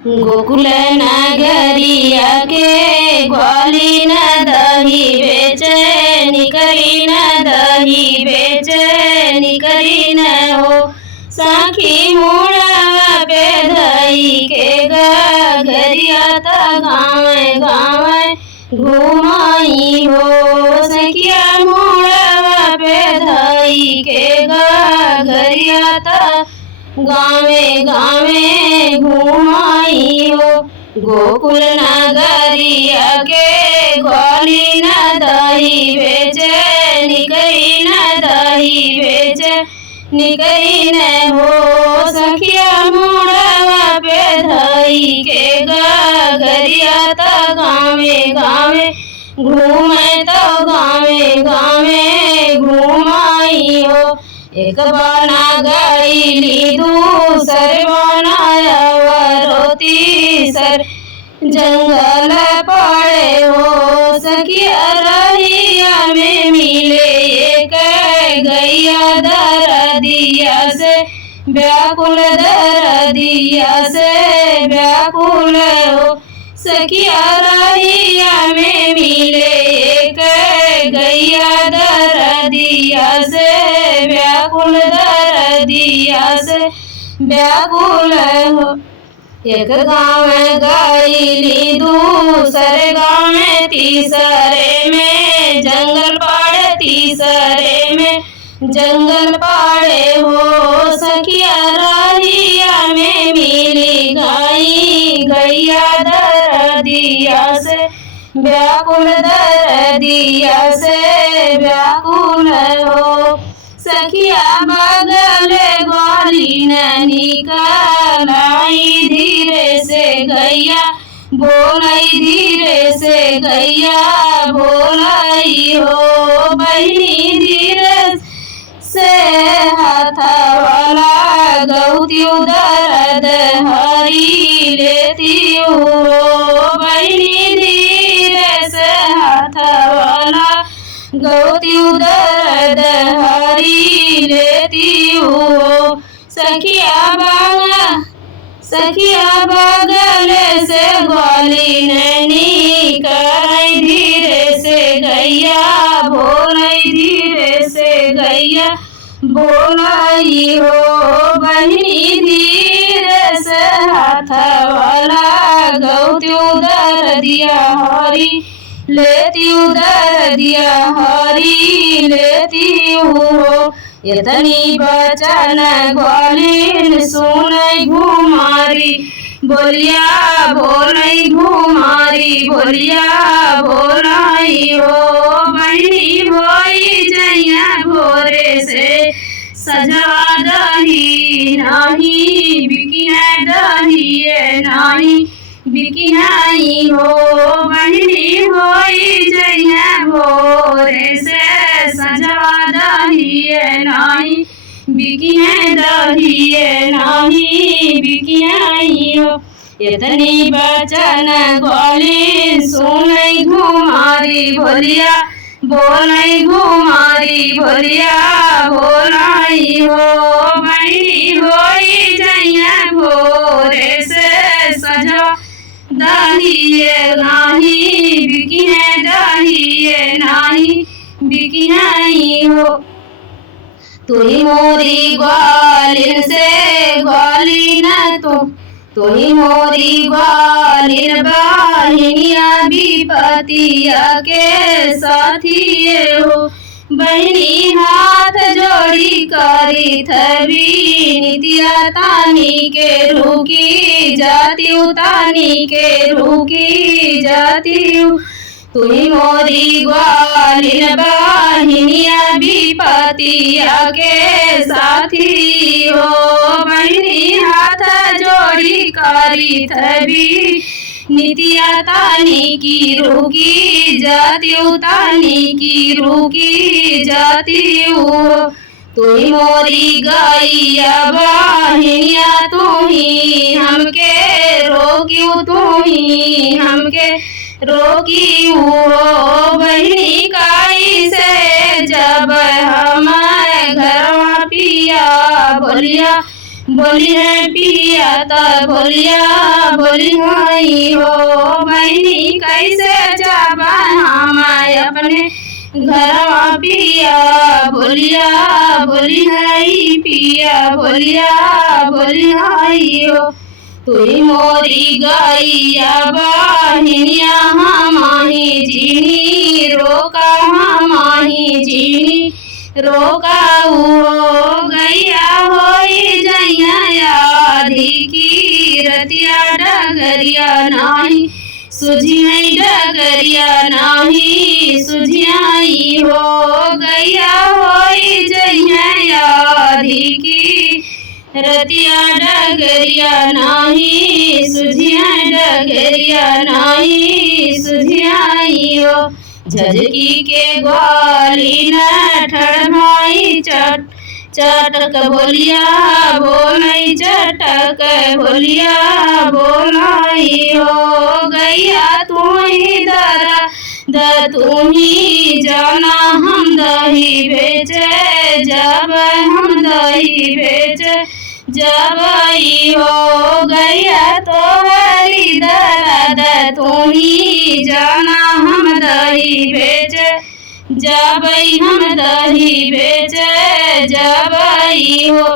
गोकुल नगरिया के ग्वाली न दही बेचे, निकरी न दही बेचे, निकरी न हो साखी मुड़ा पे धई के गरिया त गाँव गाँव घुमाई हो सखिया मुड़ा पे धई के गरिया त गावे गावे घुमाई हो। गोकुल नगरिया के ग्वाली न दही बेचे, निकरी न दही बेचे, निकरी न हो सखिया मुड़वा पे धई के गरिया त गावे गावे घूमे तो गावे गावे घुमाई हो। एक बना गईली दूसर बनाया तीसर जंगल पड़े हो सखिया रहिया में मिले एक गैया दरदिया से व्याकुल दरदिया से व्याकुल हो सखिया रहिया में मिले एक गैया दरदिया से व्याकुल दरदिया से व्याकुल हो। एक गाँव में गईली दूसरे गाँव में तीसरे में जंगल पड़े, तीसरे में जंगल पड़े हो सखिया रहिया में मिली गाई गैया दरदिया से व्याकुल दरदिया से व्याकुल हो। सखिया बगल ग्वाली न निकलाई धीरे से गैया बोलाई धीरे से गैया बोलाई हो बहनी धीरे से हाथ वाला गौती दर्द हरी लेती हो बहनी धीरे से हाथ वाला गौती दर्द हरी लेती हो। सखिया बगल से ग्वाली नैनी कराई धीरे से गैया बोलाई धीरे से गैया बोलाई हो बहनी धीरे से हाथ वाला गौती उधर दिया हरी लेती उधर दिया हरी लेती हो। इतनी बचन ग्वाली सुनई घुमारी बोलिया बोलई घुमारी बोलिया बोलाई हो बहनी भोई जैया भोरे से सजवा दही नाही बिकिना दही नाही बिकिनाई हो बहनी होई जैया भोरे से सजवा दही नाही बिकिने दही नाही बिकिनाई हो। इतनी बचन ग्वाली सुनई घुमारी बोलिया बोलई घुमारी बोलिया बोलाई हो बहनी होई जैया भोरे से सजवा दही नाही बिकिने दही नाही बिकिनाई हो। तुही मोरी ग्वालिन से ग्वाली न तुही मोरी ग्वालिन बहनिया विपतिया के साथी हो बहनी हाथ जोड़ी करी थवी नितिया तानी के रुकी जाती तानी के रुकी जाती तुही मोरी ग्वालिन बहनिया विपतिया के साथी हो बहनी हाथ जोड़ी करी थवी नितिया तानी की रुकी जाती तानी की रुकी जाती हो। तुही मोरी गैया बहनिया तुम्ही हमके रोकी तुम्ही हमके रोकी हो बहनी काई से जब हमारे घर पिया बोलिया बोली है पिया तो बोलिया बोली हई हो बहनी कैसे जाबा हम अपने घर पिया बोलिया बोली हई पिया बोलिया बोली हई हो तुई मोरी गैया बहनिया हमाही जीनी रोका हमाही जीनी रोका हो गैया होई जैया आधी की रतिया डगरिया नाही सुझियाई डगरिया नाही सुझियाई हो गैया होई जैया आधी की रतिया डगरिया नाही सुझिया डगरिया नाही सुझियाई हो झजकी के ग्वाली न ठड़माई चटक बोलिया बोलाई चटक बोलिया बोलाई हो गैया तू ही दरा तू ही जाना हम दही बेचे जब हम दही बेचे जब हो गैया तो हरी दर्द तू ही जाना हम दही बेचे जब हम दही बेचे जब हो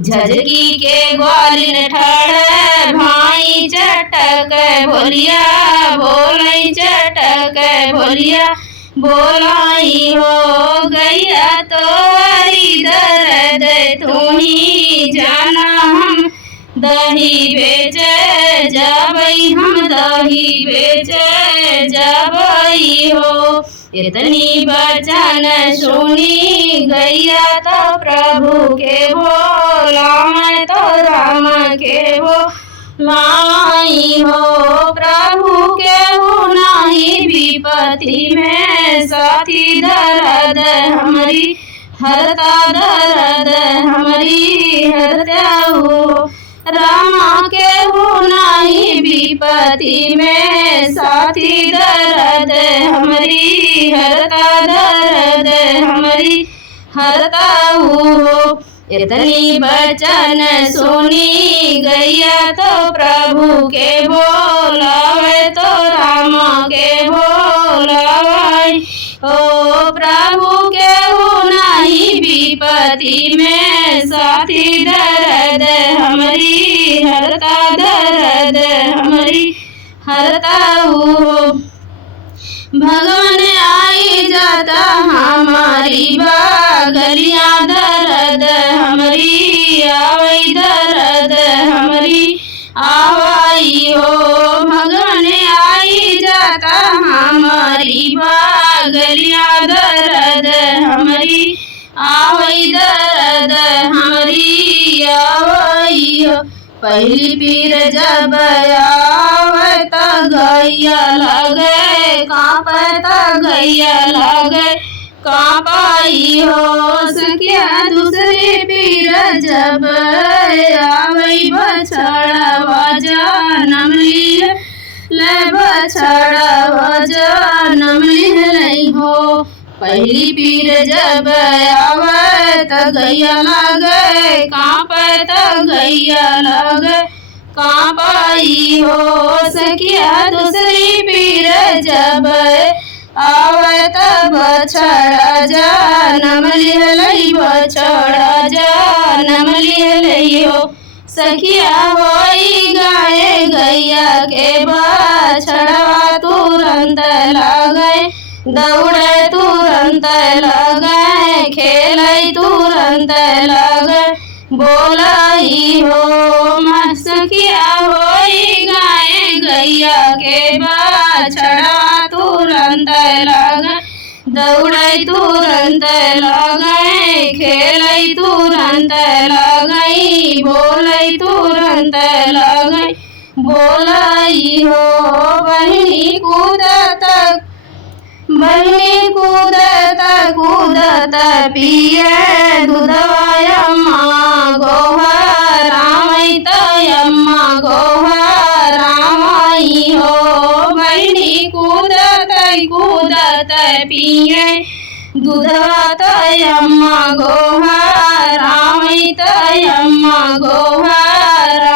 झजकी के ग्वालिन ठाड़ भाई चटक बोलिया बोलाई चटक बोलिया बोलाई हो गैया तो हरी दर्द तू ही जाना हम दही बेचे जब हम दही बेचे जब हो इतनी बचन सुनी गैया तो प्रभु के बोला मैं तो राम के बोलाई हो प्रभु के हो नहीं विपत्ति में साथी दर्द हमारी हरता दर्द हमारी हरता हो रामा के हो नहीं विपत्ति में साथी दर्द हमारी हरता दर्द हमारी हरता हो इतनी बचन सुनी गैया तो प्रभु के बोलावे तो राम के बोलावे ओ प्रभु के हो नहीं विपत्ति में साथी दर्द हमारी हरता दर्द हमारी हरता हो भगवान आई जाता हमारी बगलिया दर्द हमारी आवई दर्द हमारी आवाई हो भगवान आई जाता हमारी बगलिया दर्द हमारी आवई दर्द हमारी आवई हो पहली पीर जब आवत गैया लगे कांपत गैया लगे कांपाई हो सकिया दूसरी पीर जब आवई बछड़वा जनम लिए ले बछड़वा जनम ले हो पहली पीर जब आवत गैया लगे कांपत गैया लगे कांपाई हो सकिया दूसरी पीर जब आवत बछड़ा जनम लिहलई बछड़ा जनम लिहलई हो सखिया होई गाय गैया के बछड़वा तुरंत लगे दौड़े तुरंत लगे खेलई तुरंत लगे बोलाई हो सखिया होई गाय गैया के बछड़ा तुरंत लगे दौड़ई तुरंत लगे खेलई तुरंत लगई बोलई तुरंत लगई बोलाई हो बहनी कूदत कूदत पिए दूधवायम्मा गोहा रामई तयम्मा गोहा रामई हो बहनी कूदत पिए दूधवा तयम्मा गोहारामई तयम्मा गोहारामई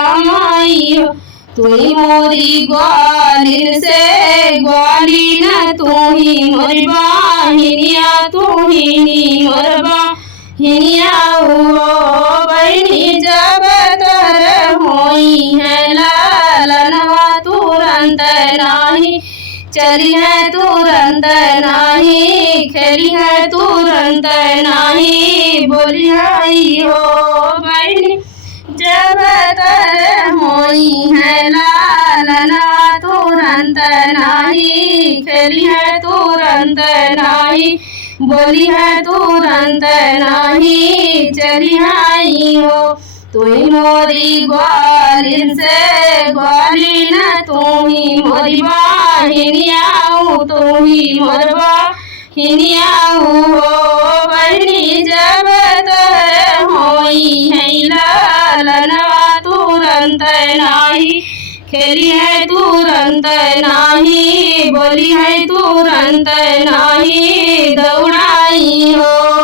हो। तुही मोरी ग्वालिन से ग्वालिन तुही मोरी बाहिनिया तुही मोर बाहिनिया हो। बहनी जब तर होई है लालनवा तुरंत नाही चली है तुरंत नाही खेली है तुरंत नाही बोली है हो। बहनी जब तर होई है लालना तुरंत नाही खेली है तुरंत नाही बोली है तुरंत नाही चली आई हो। तुही मोरी ग्वालिन से ग्वालिन तुही मोरी बाहिनिया तुही मोर बाहिनिया हो। बहनी जब तर होई है लालनवा तुरंत नाही खेली है तुरंत नाही बोली है तुरंत नाही दौड़ाई हो।